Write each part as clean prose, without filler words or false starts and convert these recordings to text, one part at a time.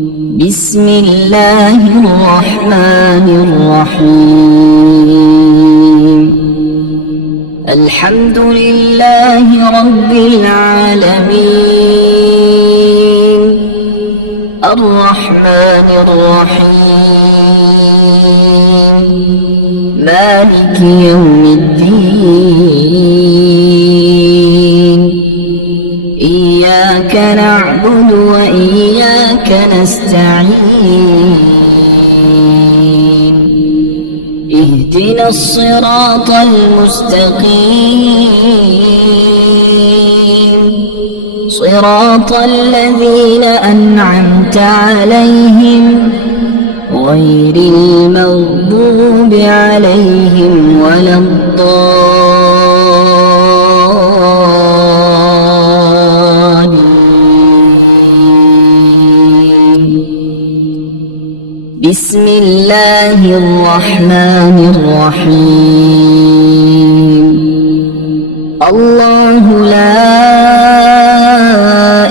بسم الله الرحمن الرحيم. الحمد لله رب العالمين، الرحمن الرحيم، مالك يوم الدين. إياك نعبد وإياك نستعين. اهدنا الصراط المستقيم، صراط الذين أنعمت عليهم غير المغضوب عليهم ولا الضالين. بسم الله الرحمن الرحيم. الله لا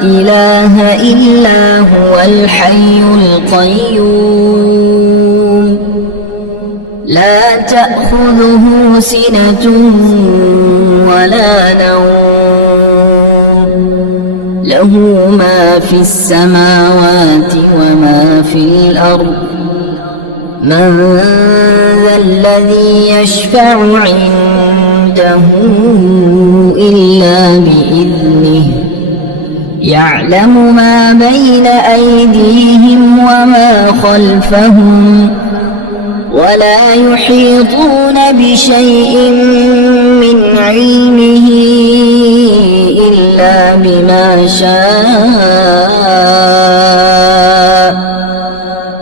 إله إلا هو الحي القيوم، لا تأخذه سنة ولا نوم، له ما في السماوات وما في الأرض. من ذا الذي يشفع عنده إلا بإذنه، يعلم ما بين أيديهم وما خلفهم، ولا يحيطون بشيء من علمه إلا بما شاء،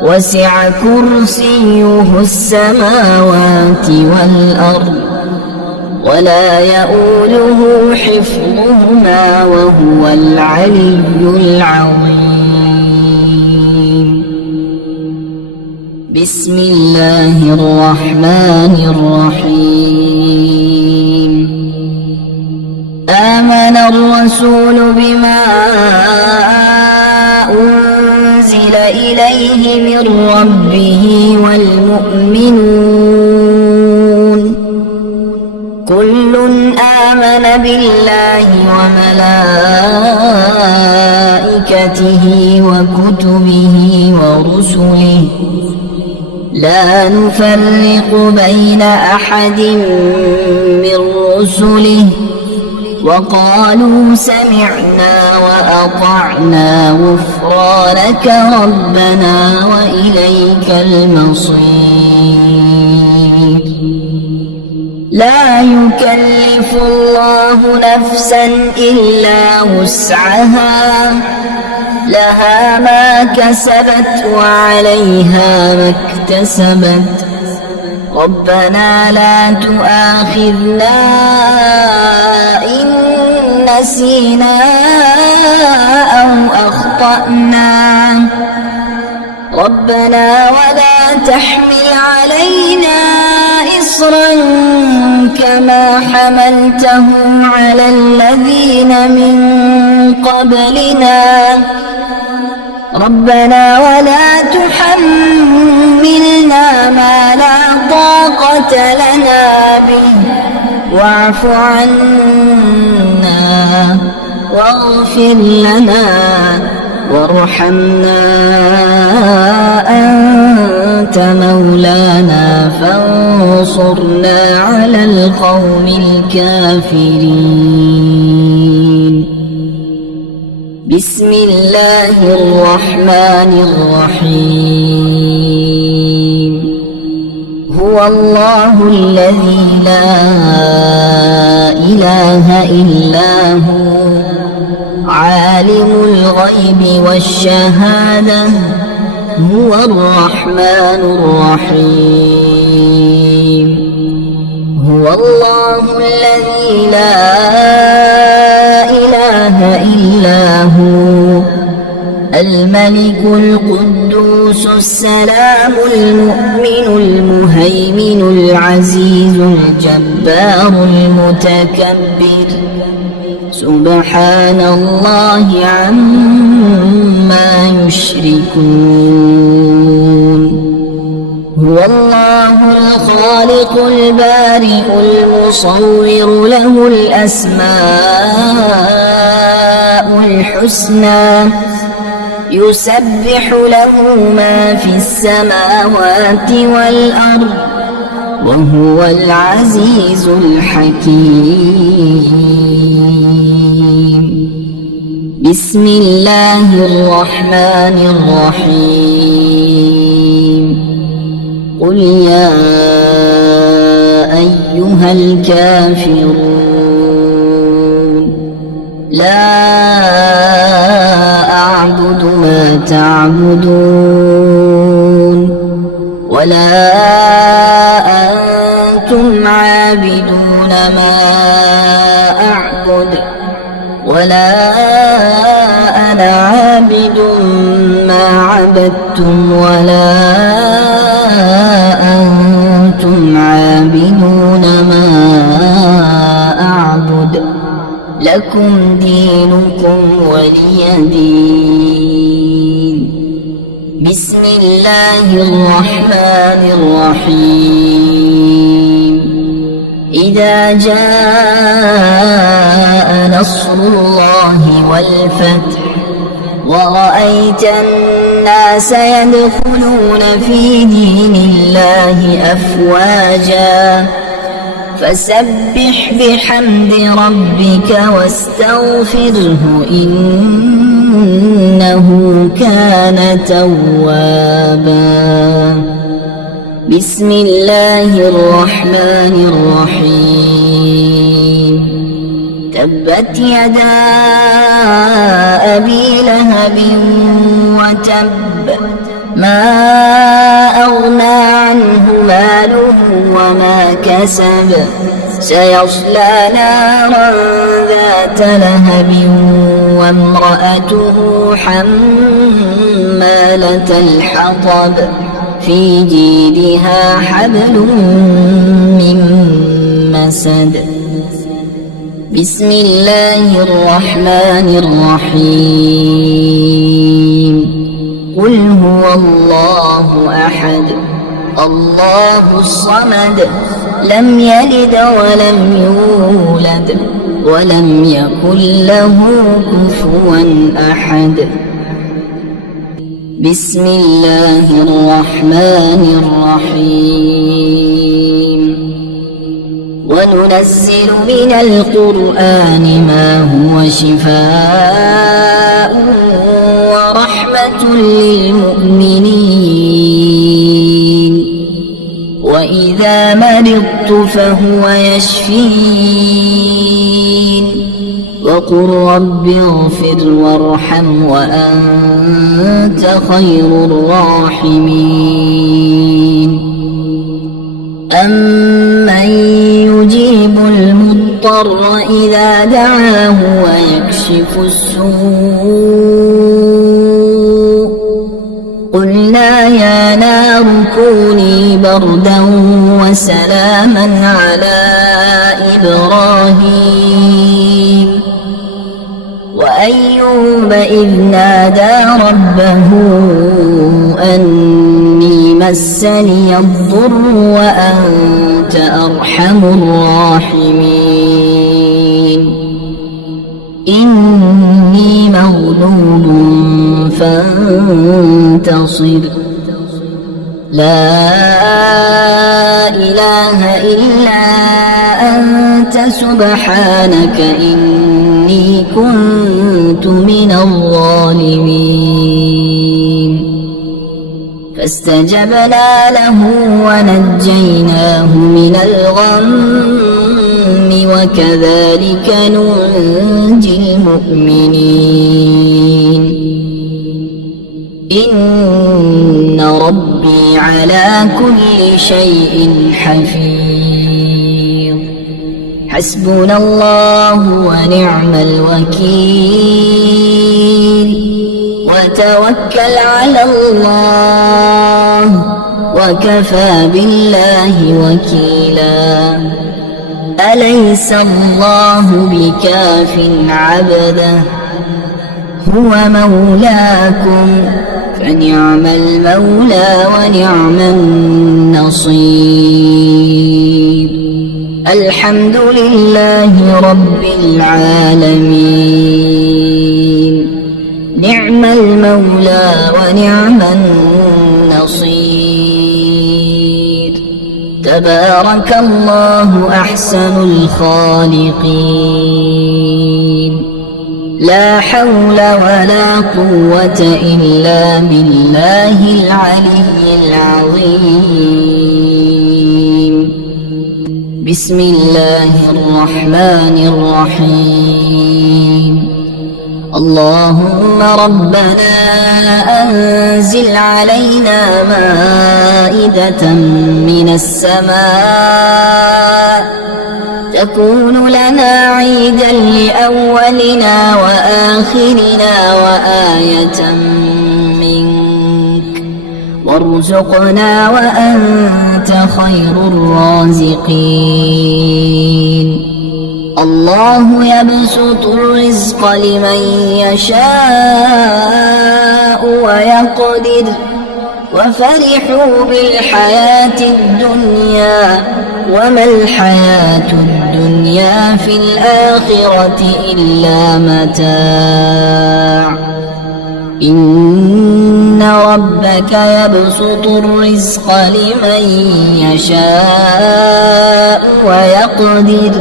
وسع كرسيه السماوات والأرض، ولا يؤوده حفظهما وهو العلي العظيم. بسم الله الرحمن الرحيم. آمن الرسول بما أنزل إليه من ربه والمؤمنون، كل آمن بالله وملائكته وكتبه ورسله، لا نفرق بين أحد من رسله، وقالوا سمعنا وأطعنا غفرانك ربنا وإليك المصير. لا يكلف الله نفسا إلا وسعها، لها ما كسبت وعليها ما اكتسبت. ربنا لا تؤاخذنا إن نسينا أو أخطأنا، ربنا ولا تحمل علينا إصرا كما حملته على الذين من قبلنا، ربنا ولا تحملنا ما لا طاقة لنا به، واعف عنا واغفر لنا وارحمنا، أنت مولانا فانصرنا على القوم الكافرين. بسم الله الرحمن الرحيم. هو الله الذي لا إله إلا هو، عالم الغيب والشهادة، هو الرحمن الرحيم. هو الله الذي لا إله إلا هو، الملك القدوس السلام المؤمن المهيمن العزيز الجبار المتكبر، سبحان الله عما يشركون هو الله الخالق البارئ المصور له الأسماء الحسنى يسبح له ما في السماوات والأرض وهو العزيز الحكيم بسم الله الرحمن الرحيم قل يا أيها الكافرون لا أعبد ما تعبدون ولا أنتم عابدون ما أعبد ولا أنا عابد ما عبدتم ولا أنتم عابدون ما أعبد لكم دينكم ولي دين بسم الله الرحمن الرحيم إذا جاء نصر الله والفتح ورأيت الناس يدخلون في دين الله أفواجا فسبح بحمد ربك واستغفره إنه كان توابا بسم الله الرحمن الرحيم تبت يدا أبي لهب وتب ما أغنى عنه ماله وما كسب سيصلى نارا ذات لهب وامرأته حمالة الحطب في جيدها حبل من مسد بسم الله الرحمن الرحيم قل هو الله أحد الله الصمد لم يلد ولم يولد ولم يكن له كفوا أحد بسم الله الرحمن الرحيم وننزل من القرآن ما هو شفاء ورحمة للمؤمنين وإذا مرضت فهو يشفين وقل رب اغفر وارحم وأنت خير الراحمين أمن يجيب المضطر إذا دعاه ويكشف السوء قلنا يا نار كوني بردا وسلاما على إبراهيم وأيوب إذ نادى ربه أني مسني الضر وأنت أرحم الراحمين إني مغلوب فانتصر لا إله إلا أنت سبحانك إني كنت من الظالمين فاستجبنا له ونجيناه من الغم وكذلك ننجي المؤمنين إن ربي على كل شيء حفيظ حسبنا الله ونعم الوكيل وتوكل على الله وكفى بالله وكيلا أليس الله بكاف عبده هو مولاكم فنعم المولى ونعم النصير. الحمد لله رب العالمين، نعم المولى ونعم النصير. تبارك الله أحسن الخالقين، لا حول ولا قوة إلا بالله العلي العظيم. بسم الله الرحمن الرحيم. اللهم ربنا أنزل علينا مائدة من السماء تكون لنا عيدا لأولنا وآخرنا وآية منك، وارزقنا وأنت خير الرازقين. الله يبسط الرزق لمن يشاء ويقدر، وفرحوا بالحياة الدنيا وما الحياة الدنيا في الآخرة إلا متاع. إن ربك يبسط الرزق لمن يشاء ويقدر،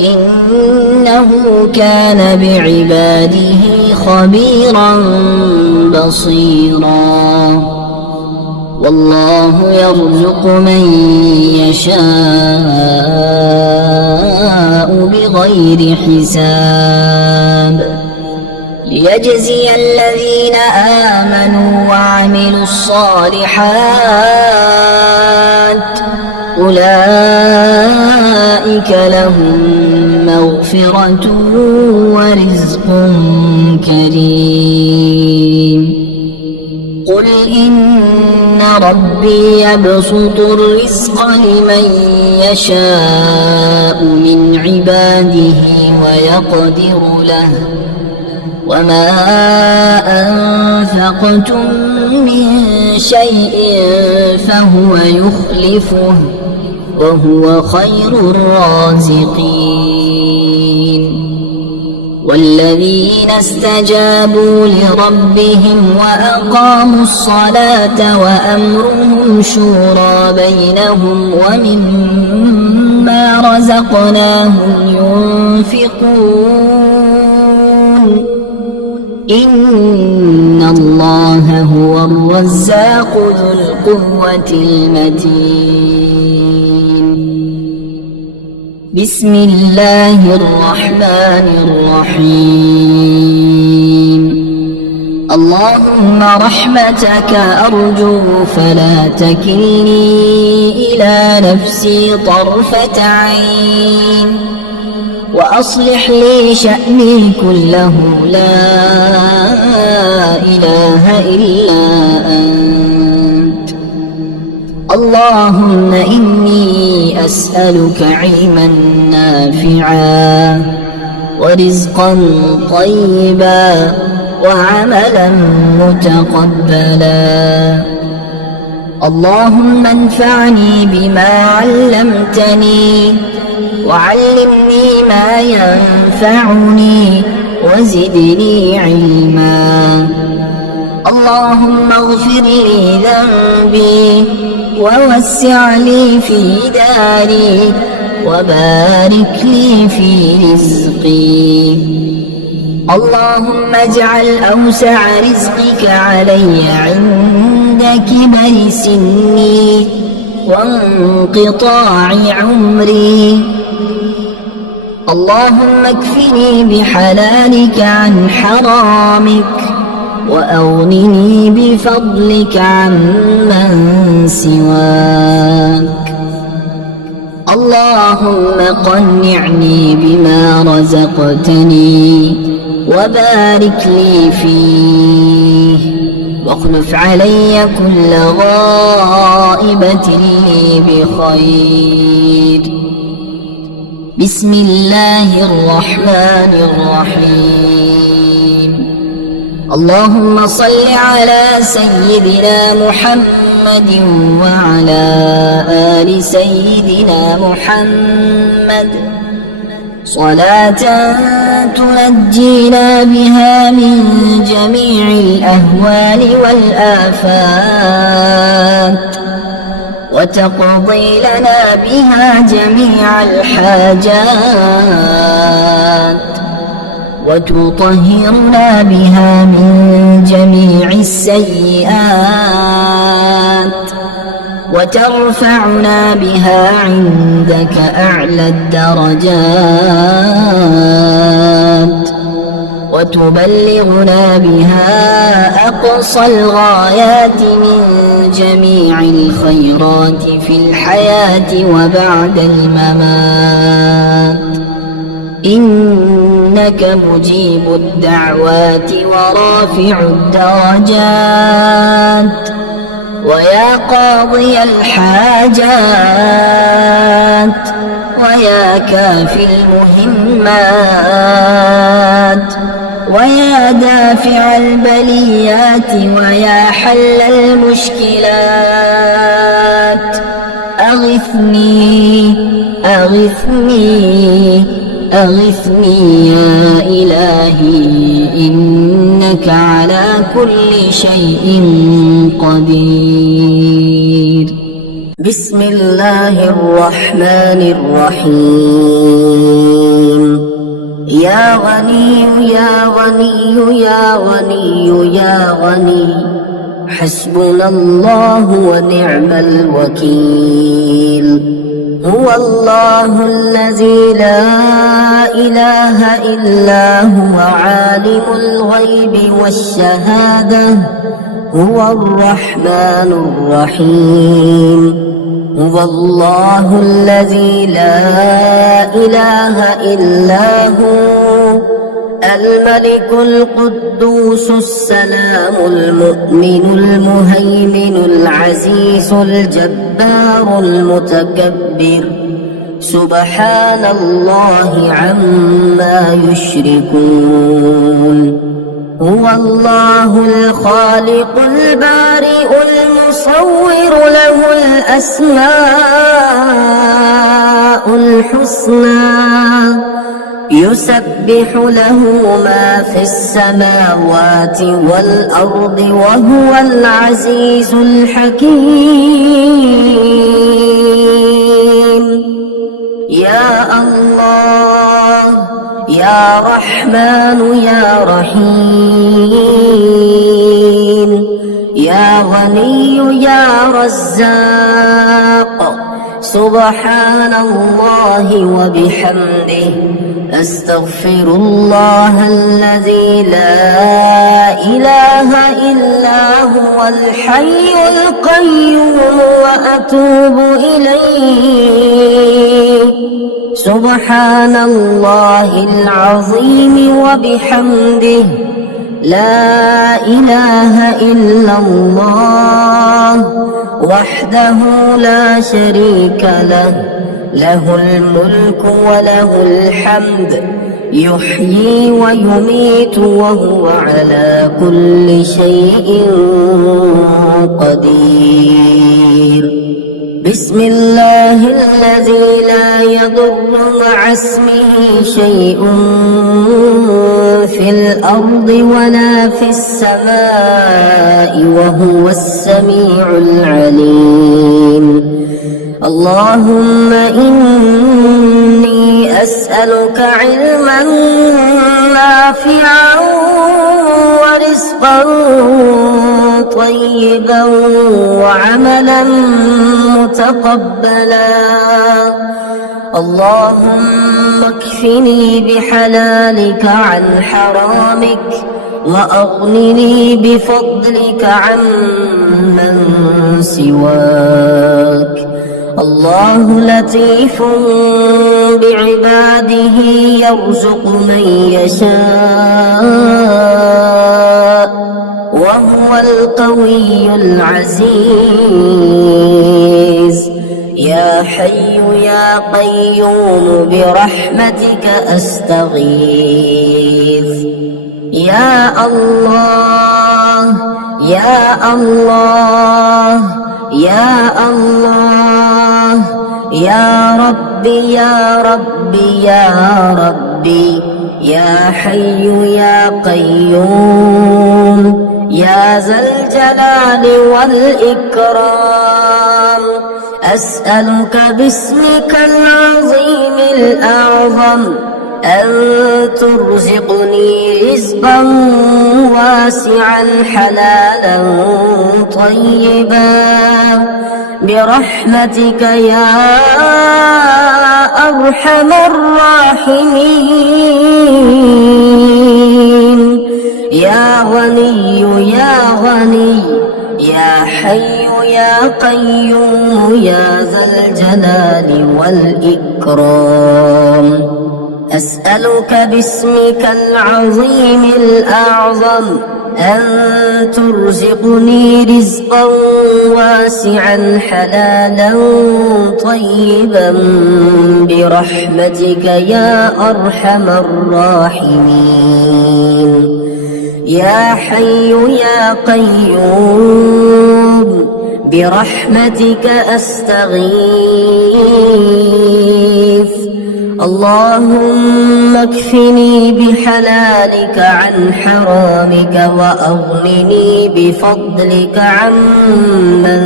إنه كان بعباده خبيرا بصيرا. والله يرزق من يشاء بغير حساب، ليجزي الذين آمنوا وعملوا الصالحات أولئك لهم مغفرة ورزق كريم. قل إن ربي يبسط الرزق لمن يشاء من عباده ويقدر له، وما أنفقتم من شيء فهو يخلفه وهو خير الرازقين. والذين استجابوا لربهم وأقاموا الصلاة وأمرهم شورى بينهم ومما رزقناهم ينفقون، إن الله هو الرزاق ذو القوة المتين. بسم الله الرحمن الرحيم. اللهم رحمتك أرجو فلا تكلني إلى نفسي طرفة عين، وأصلح لي شأني كله لا إله إلا أنت. اللهم إني أسألك علما نافعا ورزقا طيبا وعملا متقبلا. اللهم انفعني بما علمتني وعلمني ما ينفعني وزدني علما. اللهم اغفر لي ذنبي ووسع لي في داري وبارك لي في رزقي. اللهم اجعل أوسع رزقك علي عند كبر سني وانقطاع عمري. اللهم اكفني بحلالك عن حرامك وأغنني بفضلك عمن سواك. اللهم قنعني بما رزقتني وبارك لي فيه، واخلف علي كل غائبة لي بخير. بسم الله الرحمن الرحيم اللهم صل على سيدنا محمد وعلى آل سيدنا محمد صلاة تنجينا بها من جميع الأهوال والآفات وتقضي لنا بها جميع الحاجات وتطهرنا بها من جميع السيئات وترفعنا بها عندك أعلى الدرجات وتبلغنا بها أقصى الغايات من جميع الخيرات في الحياة وبعد الممات إنك مجيب الدعوات ورافع الدرجات ويا قاضي الحاجات ويا كافي المهمات ويا دافع البليات ويا حل المشكلات أغثني أغثني أغثني يا إلهي إنك على كل شيء قدير. بسم الله الرحمن الرحيم يا غني يا غني يا غني يا غني حسبنا الله ونعم الوكيل هو الله الذي لا إله إلا هو عالم الغيب والشهادة هو الرحمن الرحيم هو الله الذي لا إله إلا هو الملك القدوس السلام المؤمن المهيمن العزيز الجبار المتكبر سبحان الله عما يشركون هو الله الخالق البارئ المصور له الأسماء الحسنى يسبح له ما في السماوات والأرض وهو العزيز الحكيم يا الله يا رحمن يا رحيم يا غني يا رزاق سبحان الله وبحمده أستغفر الله الذي لا إله إلا هو الحي القيوم وأتوب إليه سبحان الله العظيم وبحمده لا إله إلا الله وحده لا شريك له له الملك وله الحمد يحيي ويميت وهو على كل شيء قدير بسم الله الذي لا يضر مع اسمه شيء في الأرض ولا في السماء وهو السميع العليم اللهم إني أسألك علما نافعا ورزقا طيبا وعملا متقبلا اللهم اكفني بحلالك عن حرامك وأغنني بفضلك عمن سواك الله لطيف بعباده يرزق من يشاء وهو القوي العزيز يا حي يا قيوم برحمتك أستغيث. يا الله يا الله يا الله يا ربي يا ربي يا ربي يا حي يا قيوم يا ذا الجلال والإكرام، أسألك باسمك العظيم الأعظم أن ترزقني رزقا واسعا حلالا طيبا برحمتك يا أرحم الراحمين. يا غني يا غني يا حي يا قيوم يا ذا الجلال والإكرام، أسألك باسمك العظيم الأعظم أن ترزقني رزقا واسعا حلالا طيبا برحمتك يا أرحم الراحمين. يا حي يا قيوم برحمتك أستغيث. اللهم اكفني بحلالك عن حرامك وأغنني بفضلك عمن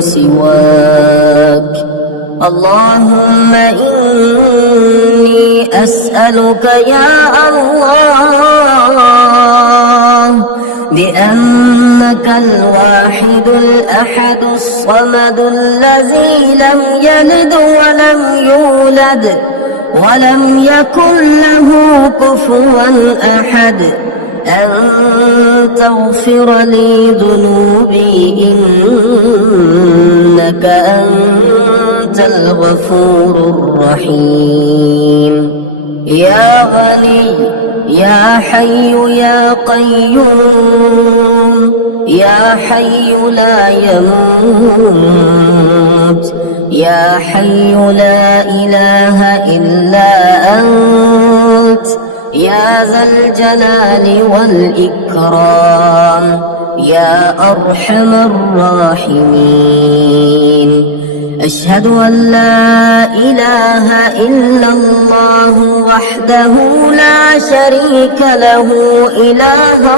سواك. اللهم إني أسألك يا الله بأنك الواحد الأحد الصمد الذي لم يلد ولم يولد ولم يكن له كفوا أحد أن تغفر لي ذنوبي إنك أنت الغفور الرحيم. يا غني يا حي يا قيوم يا حي لا يموت يا حي لا إله إلا أنت يا ذا الجلال والإكرام يا أرحم الراحمين. أشهد أن لا إله إلا الله وحده لا شريك له إلها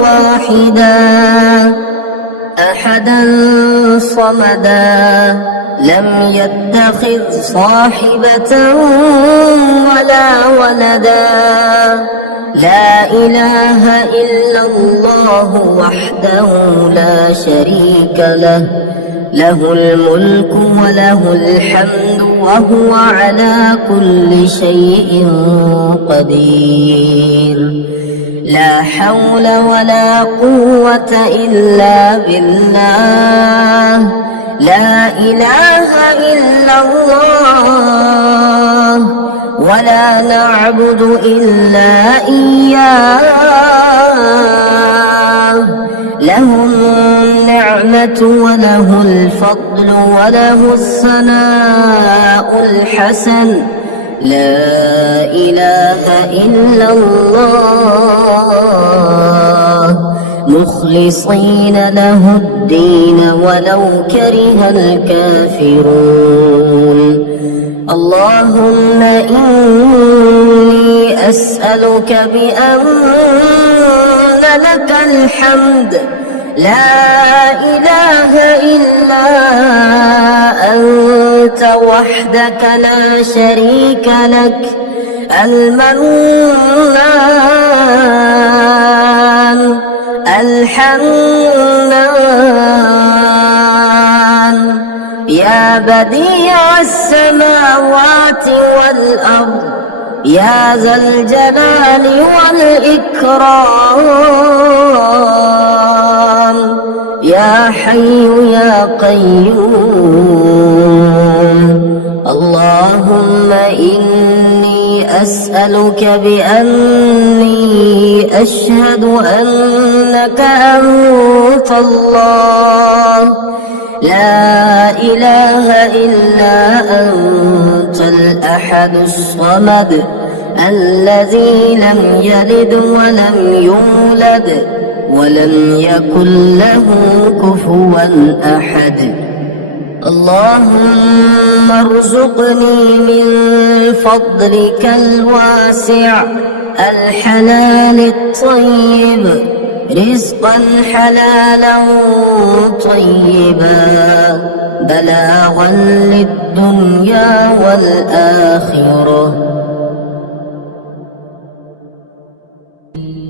واحدا أحدا صمدا لم يتخذ صاحبة ولا ولدا. لا إله إلا الله وحده لا شريك له له الملك وله الحمد وهو على كل شيء قدير. لا حول ولا قوة إلا بالله. لا إله إلا الله ولا نعبد إلا إياه. له النعمة وله الفضل وله الثناء الحسن. لا إله إلا الله مخلصين له الدين ولو كره الكافرون. اللهم إني أسألك بأن لك الحمد لا إله إلا أنت وحدك لا شريك لك المنان الحنان يا بديع السماوات والأرض يا ذا الجلال والإكرام يا حي يا قيوم. اللهم إني أسألك بأني أشهد أنك أنت الله لا إله إلا أنت الأحد الصمد الذي لم يلد ولم يولد ولم يكن له كفوا أحد. اللهم ارزقني من فضلك الواسع الحلال الطيب رزقا حلالا طيبا بلاغا للدنيا والآخرة.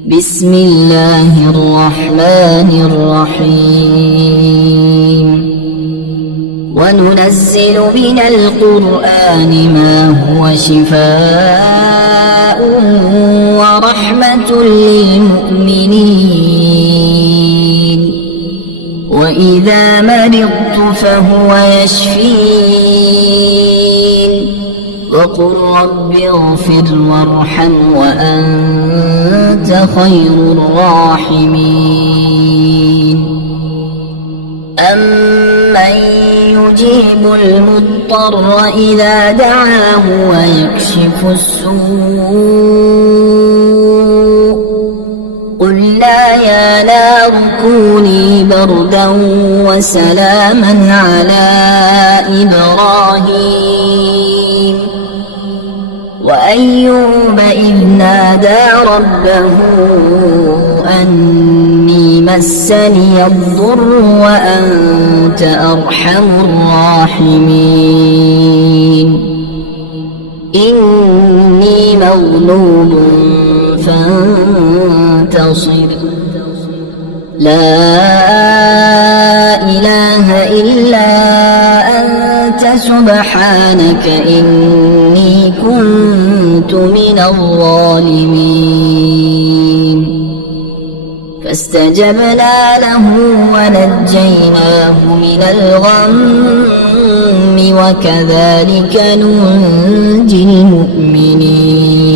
بسم الله الرحمن الرحيم. وننزل من القرآن ما هو شفاء ورحمة للمؤمنين وإذا مرضت فهو يشفين وقل رب اغفر وارحم وأنت خير الراحمين. أمن يجيب المضطر إذا دعاه ويكشف السوء قلنا يا نار كوني بردا وسلاما على إبراهيم وأيوب إذ نادى ربه أني مسني الضر وأنت أرحم الراحمين. إني مغلوب فانتصر. لا إله إلا أنت سبحانك إني كنت من الظالمين. فاستجبنا له ونجيناه من الغم وكذلك ننجي المؤمنين.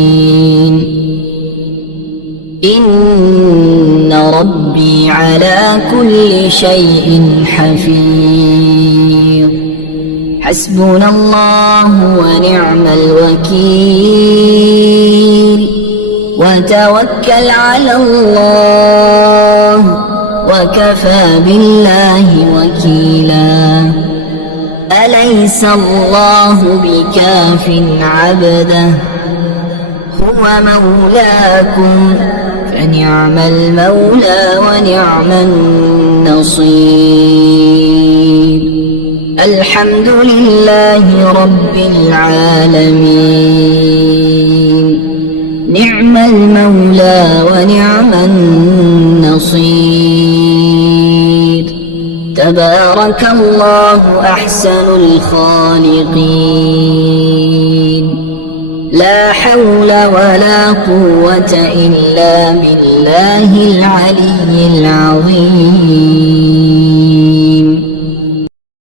إن ربي على كل شيء حفيظ. حسبنا الله ونعم الوكيل. وتوكل على الله وكفى بالله وكيلا. أليس الله بكاف عبده هو مولاكم فنعم المولى ونعم النصير. الحمد لله رب العالمين. نعم المولى ونعم النصير. تبارك الله أحسن الخالقين. لا حول ولا قوة إلا بالله العلي العظيم.